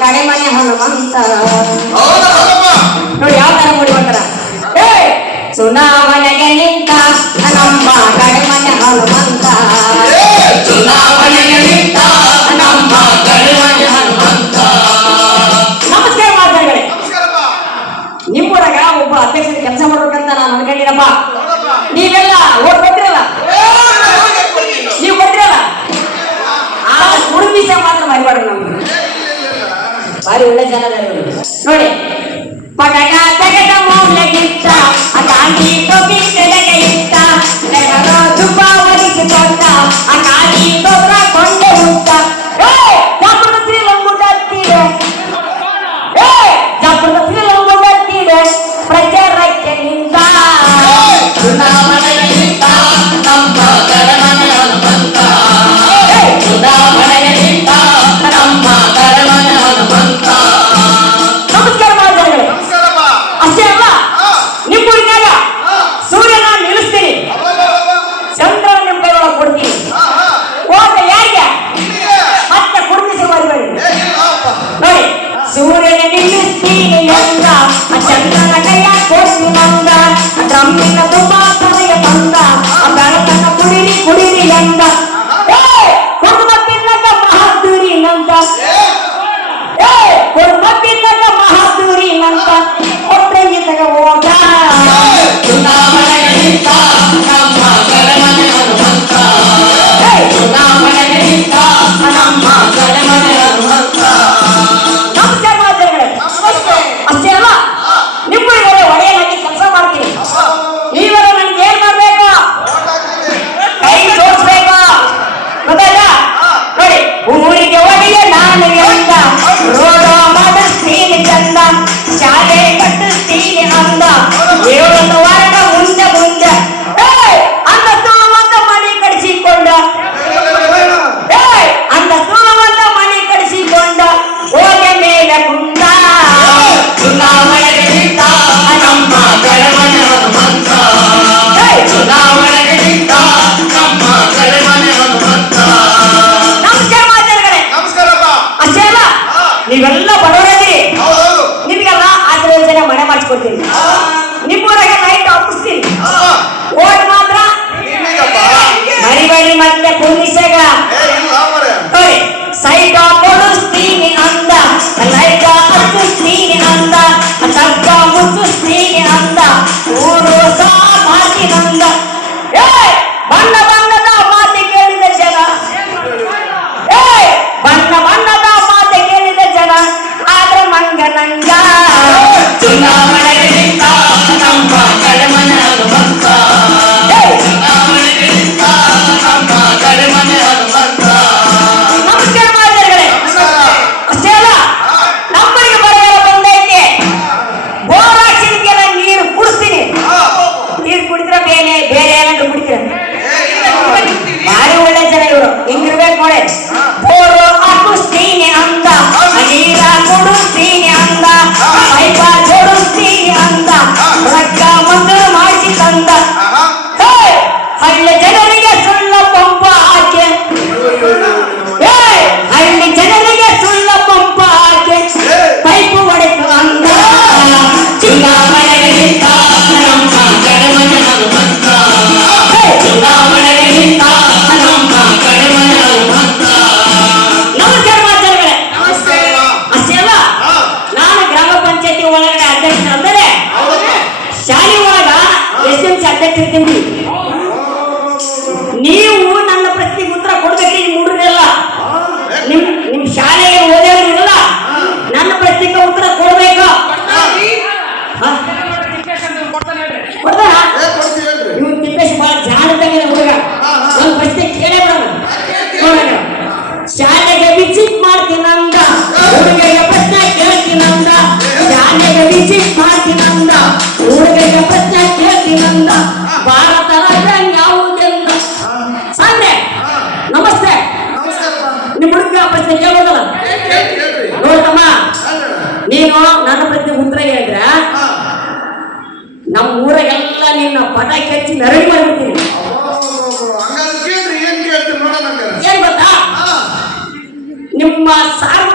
ಕಡೆಮನೆ ಹನುಮಂತ. ನೋಡಿ ಯಾವ ತರ ಮೂಡಿ ಬರ್ತಾರ. ಚುನಾವಣೆಗೆ ನಿಂತ ನಮ್ಮ ಕಡೆಮನೆ ಹನುಮಂತ. ಚುನಾವಣೆಗೆ ನಿಂತ ನಮ್ಮ ಕಡೆಮನೆ ಹನುಮಂತ. ನಮಸ್ಕಾರ ಮಾತಾಡಿಗಳೇ. ನಿಮ್ಮೂರಾಗ ಒಬ್ಬ ಅಧ್ಯಕ್ಷರ ಕೆಲಸ ಮಾಡ್ಬೇಕಂತ ನಾನು ಅನ್ಕೊಂಡಿರಪ್ಪ. ನೀವೆಲ್ಲ ಓಟ್ ಕೊಟ್ಟಿರಲ್ಲ, ನೀವು ಕೊಟ್ಟಿರಲ್ಲ. ಆ ಕುಡುಂಬಿಸ ಮಾತ್ರ ಮರಿಬಾರ್ದು. ನಮ್ಗೆ ಭಾರಿ ಒಳ್ಳೆ ಜನ ನೋಡಿ. ಪಟಕ ತಗದ ಮೂಲೆಗಿತ್ತ ಗಾಂಧಿ ಟೋಪಿ ತೆಲೆಗೆ ಇತ್ತ ತುಪ್ಪ ಒಲಿಸಿಕೊಂಡ ಆ ಗಾಂಧಿ ಗೊಬ್ಬರ ಕೊಂಡೆ ಉಂಟ. ಜಾಪುರದ ಶ್ರೀಲಂಗುಡತ್ತಿದೆ, ಜಾಪುರದ ಶ್ರೀಲಂಗುಡತ್ತಿದೆ ಪ್ರಚಾರಕ್ಕೆ ನಿಂತ. ಚುನಾವಣೆಗೆ ನಿಂತ ನಮ್ಮ ಕಡೆಮನೆ ಹನುಮಂತ. ಚುನಾವಣೆಗೆ ನಿಂತ ನಮ್ಮ ಕಡೆಮನೆ ಹನುಮಂತ. ನಮಸ್ಕಾರ ಮಾಡಿದ್ರೆ ಅಷ್ಟೇ ಅಲ್ಲ, ನಿಮ್ಮೂರಿನಾಗ ಸೂರ್ಯನ ನಿಲ್ಲಿಸ್ತೀನಿ, ಚಂದ್ರನ ನಿಮ್ಮ ಕೈಯೊಳಗೆ ಕೊಡ್ತೀನಿ. ಓಟ ಯಾರಿಗೆ ಮತ್ತೆ ಕುರ್ಮಿಸಿ ಬರಬೇಡಿ. ನೋಡಿ, ಸೂರ್ಯನ ನಿಲ್ಲಿಸ್ತೀನಿ ಎಂದ, ಚಂದ್ರನ ಕೈಯ ಕೊಡ್ತೀನಿ ಅಂದ, ಡ್ರಮ್ಮಿನ ತುಂಬಾ ಸಮಯ ಬಂದ, ಬೆಳಕನ್ನ ಕುಡಿರಿ ಕುಡಿರಿ ಎಂದ. ಕುಟುಂಬ ತಿನ್ನಕ ಮಹಾದೂರಿ ನಂತ, ಕುಟುಂಬ ತಿನ್ನಕ ಮಹಾದೂರಿ ನಂತ ಒಟ್ಟಂಗಿತಗ ಹೋಗ. ಚುನಾವಣೆಗೆ ನಿಂತ ನಮ್ಮ ಕಡೆಮನೆ ಹನುಮಂತ. ಚುನಾವಣೆಗೆ ನಿಂತ ನಮ್ಮ ಕಡೆಮನೆ ಹನುಮಂತ. ನಮಸ್ಕಾರ ಮಾತಾಡಿದ್ರೆ ಅಷ್ಟೇ ಅಲ್ಲ, ನಿಮ್ಮೂರಿಗೆ ಒಡೆಯನಾಗಿ ಕೆಲಸ ಮಾಡ್ತೀನಿ. ನೀವೆಲ್ಲ ನನ್ಗೆ ಏನ್ ಮಾಡ್ಬೇಕು? ಕೈ ಜೋಡಿಸ್ಬೇಕು, ಗೊತ್ತಾಯ್ತಾ? ನೋಡಿ, ಊರಿಗೆ ಒಡೆಯ ನಾನು ಎಂದ, ರೋಡ ಮಾಡಿಸ್ತೀನಿ ಚಂದ, ಶಾಲೆ ಕಟ್ಟಿಸ್ತೀನಿ ಅಂದ, 7 ವಾರ ಮುಂದೆ ಮುಂದೆ ಅಂದ ಸುಳುವಂತ ಮನೆ ಕಡಿಸಿಕೊಂಡ, ಅಂದ ಸುಳುವಂತ ಮನೆ ಕಡಿಸಿಕೊಂಡ ಹೋಗೆ ಮೇಲೆ ಕುಂದ. ಚುನಾವಣೆಗೆ ನಿಂತ ನಮ್ಮ ಕಡೆಮನೆ ಹನುಮಂತ. ಚುನಾವಣೆಗೆ ನಿಂತ ನಮ್ಮ ಕಡೆಮನೆ ಹನುಮಂತ. ನಮಸ್ಕಾರ ಮಾತಾಡಿದ್ರೆ ಅಷ್ಟೇ ಅಲ್ಲ, ನೀವೆಲ್ಲ ಬಡವರಾಗಿರಿ, ನಿಮಗೆಲ್ಲ ಆಶೀರ್ವಚನೆ ಮನೆ ಮಾಡಿಸ್ಕೊಡ್ತೀನಿ. ನಿಮ್ಮೂರಾಗ ಲೈಟ್ ಹಾಕಿಸ್ತೀನಿ. ಓಟ್ ಮಾತ್ರ ಮರಿಬೇಡಿ ಮತ್ತೆ ಕುರ್ಮಿಸಾಗ. ನೋಡಿ, ಸೈಟ್ ಕೊಡಿಸ್ತೀನಿ ಅಂದ, ಲೈಟ್ ಹಚ್ಚಿಸ್ತೀನಿ ಅಂದ, ತಗ್ಗ ಮುಚ್ಚಿಸ್ತೀನಿ ಅಂದ, ಊರು ಸಹ ಮಾತಿನಂದ. ಬಣ್ಣ ಬಣ್ಣದ ಮಾತೆ ಕೇಳಿದ ಜನ, ಬಣ್ಣ ಬಣ್ಣದ ಮಾತೆ ಕೇಳಿದ ಜನ ಆದ್ರೆ ಮಂಗ ನಂಗ. ಚುನಾವಣೆಗೆ ನಿಂತ ನಮ್ಮ ಕಡೆಮನೆ ಹನುಮಂತ. ಚುನಾವಣೆಗೆ ನಿಂತ ನಮ್ಮ ಕಡೆಮನೆ ಹನುಮಂತ. ನಮಸ್ಕಾರ ಮಾಡಿದ್ರೆ ಅಷ್ಟೇ ಅಲ್ಲ, ನಮ್ಮರಿಗೆ ಬರಗಾಲ ಬಂದೈತೆ, ಬೋರ್ ಹಾಕ್ಸಿದಕ್ಕೆಲ್ಲ ನೀರು ಕುಡಿಸ್ತೀನಿ. ನೀರು ಕುಡಿದ್ರೆ ಬೇರೆ ಬೇರೆ ಏನಾದ್ರು ಕುಡಿತೀರ? ಭಾರಿ ಒಳ್ಳೆ ಜನ ಇವರು. ಹಿಂಗಿರ್ಬೇಕು ನೋಡಿ. ಬೋರು ಹಾಕಿಸ್ತೀನಿ ಅಂದ, ನೀರ ಕುಡಿಸ್ತೀನಿ ಅಂದ, ಪೈಪ ಜೋಡಿಸ್ತೀನಿ ಅಂದ, ರೊಕ್ಕ ಮಂದು ಮಾಡಿಸಿ ತಂದ. ಹಳ್ಳಿ ಜನರಿಗೆ ಸುಳ್ಳ ಪಂಪ ಹಾಕಿ, ಹಳ್ಳಿ ಜನರಿಗೆ ಸುಳ್ಳ ಪಂಪ ಹಾಕಿ ಪೈಪು ಹೊಡೆತು ಅಂದ. ಚುನಾವಣೆಗೆ ನಿಂತ ನಮ್ಮ ಕಡೆಮನೆ ಹನುಮಂತ. ಚುನಾವಣೆಗೆ ನಿಂತ ನಮ್ಮ ಕಡೆಮನೆ ಹನುಮಂತ. ನಮಸ್ಕಾರ ಮಾತಾಡಿದ್ರೆ ಅಷ್ಟೇ ಅಲ್ಲ, ನಾನು ಗ್ರಾಮ ಪಂಚಾಯತಿ ಒಳಗಡೆ ಅಧ್ಯಕ್ಷ ಅಂದರೆ ಶಾಲೆ ಒಳಗ SMC ಅಧ್ಯಕ್ಷ ಇರ್ತೀನಿ. ನೀವು ನನ್ನ ಪ್ರಶ್ನೆಗೆ ಉತ್ತರ ಕೊಡ್ಬೇಕ್ರಿ. ನಿಮ್ಮ ಹುಡುಗರೆಲ್ಲ ನಿಮ್ ಶಾಲೆಗೆ ಓದೋರಿಲ್ಲ, ನನ್ನ ಪ್ರಶ್ನೆಗೆ ಉತ್ತರ ಕೊಡ್ಬೇಕು. ಇವ್ನು ತಿಪ್ಪೇಶ್ ಬಹಳ ಜಾಣತಾಗಿದೆ ಹುಡುಗ. ಒಂದು ಪ್ರಶ್ನೆ ಕೇಳೇ ಬಿಡೋಣ. ಶಾಲೆಗೆ ವಿಸಿಟ್ ಮಾಡ್ತೀನಂದ, ಹುಡುಗರಿಗೆ ಪ್ರಶ್ನೆ ಕೇಳ್ತೀನಂದ, ಶಾಲೆಗೆ ವಿಸಿಟ್ ಮಾಡ್ತೀನಂದ, ಹುಡುಗರಿಗೆ ಪ್ರಶ್ನೆ ಕೇಳ್ತೀನಂದ, ಭಾರತ ರಾಜ್ಯ ಯಾವುದೆಂದ. ಸಾಂದ್ರೆ ನಮಸ್ತೆ, ನಿಮ್ಮ ಹುಡುಗ ಪ್ರಶ್ನೆ ಕೇಳೋದಲ್ಲ. ನೋಡಮ್ಮ, ನೀನು ನನ್ನ ಪ್ರಶ್ನೆ ಉತ್ತರ ಹೇಳಿದ್ರೆ ನಮ್ಮ ಊರಾಗೆಲ್ಲ ನಿನ್ನ ಪಟಾಕಿ ಹಚ್ಚಿ ಮೆರವಣಿಗೆ ಮಾಡ್ಬಿಡ್ತೀನಿ. ಏನ್ ಗೊತ್ತಾ, ನಿಮ್ಮ ಸಾರ್